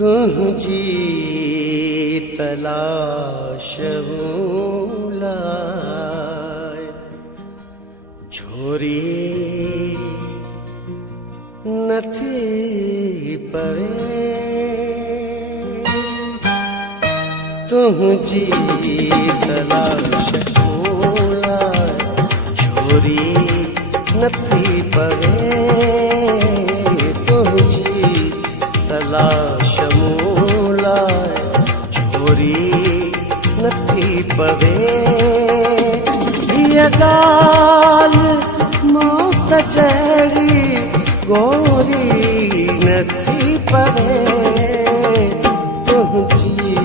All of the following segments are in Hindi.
तुझी तलाश लाय छोरी नथी पवे तुझी तलाश लाय छोरी नथी पवे तुझी तलाश लाय छोरी नथी पवे ये गाल मौत जड़ी गोरी नथी पवे तुझी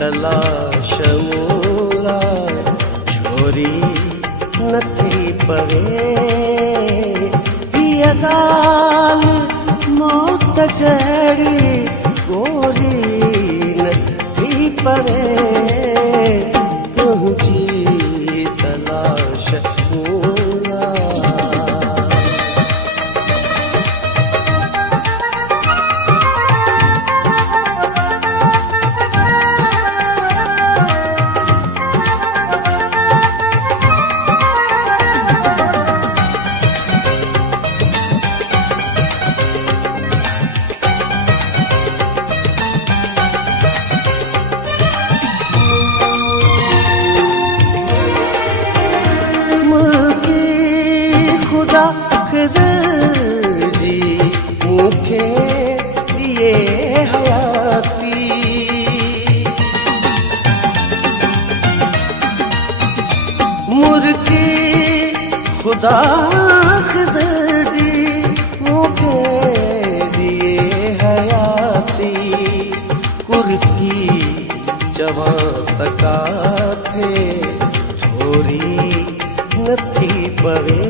तलाश लाय छोरी नथी पवे ये गाल मौत जड़ी गोरी नथी पवे तुझी तलाश जी मुखे दिए हयाती मुर्गी खुदा खिजर जी मुखे दिए हयाती कुर्की जवां तका थे थोड़ी नथी पवे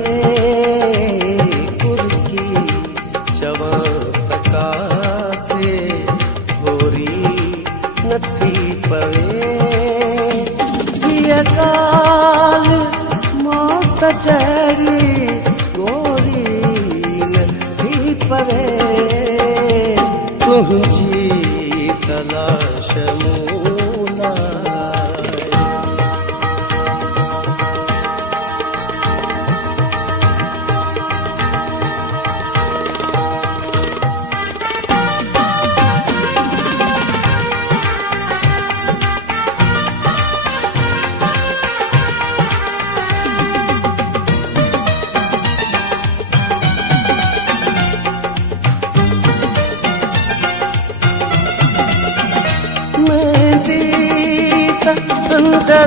काल मौत जड़ी गोरी नथी पवे तुझी तलाश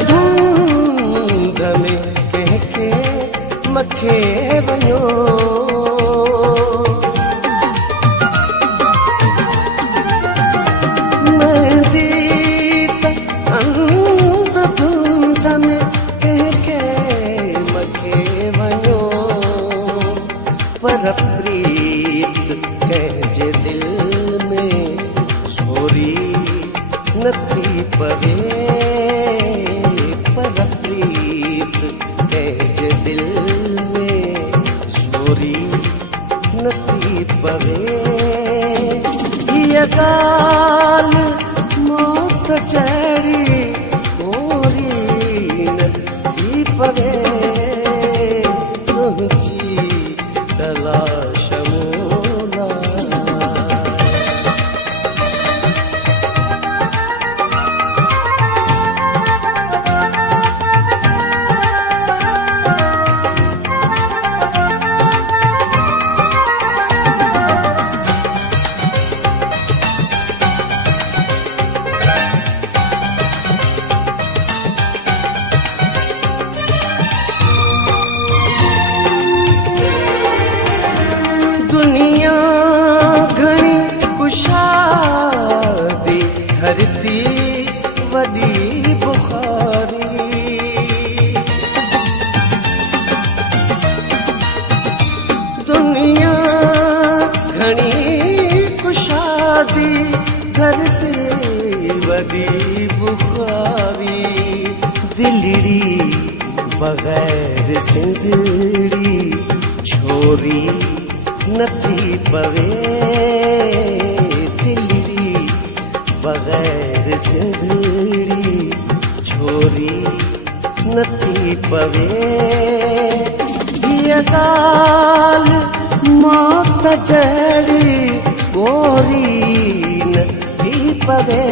धूंध में कहके मखे वञो मेहंदी अंध धूंध में कहके मखे वञो पर प्रीत कहजे दिल में सोरी नथी पवे ये गाल मौत जड़ी गोरी नथी पवे तुझी तलाश दुनिया घणी कुशादी धरती वॾी बुखारी दुनिया घणी कुशादी धरती वॾी बुखारी दिलड़ी बग़ैर सिंधड़ी छोरी नथी पवे दिलड़ी सिंधड़ी छोरी नथी पवे हीअ ॻाल्हि मौत जहिड़ी गोरी नथी पवे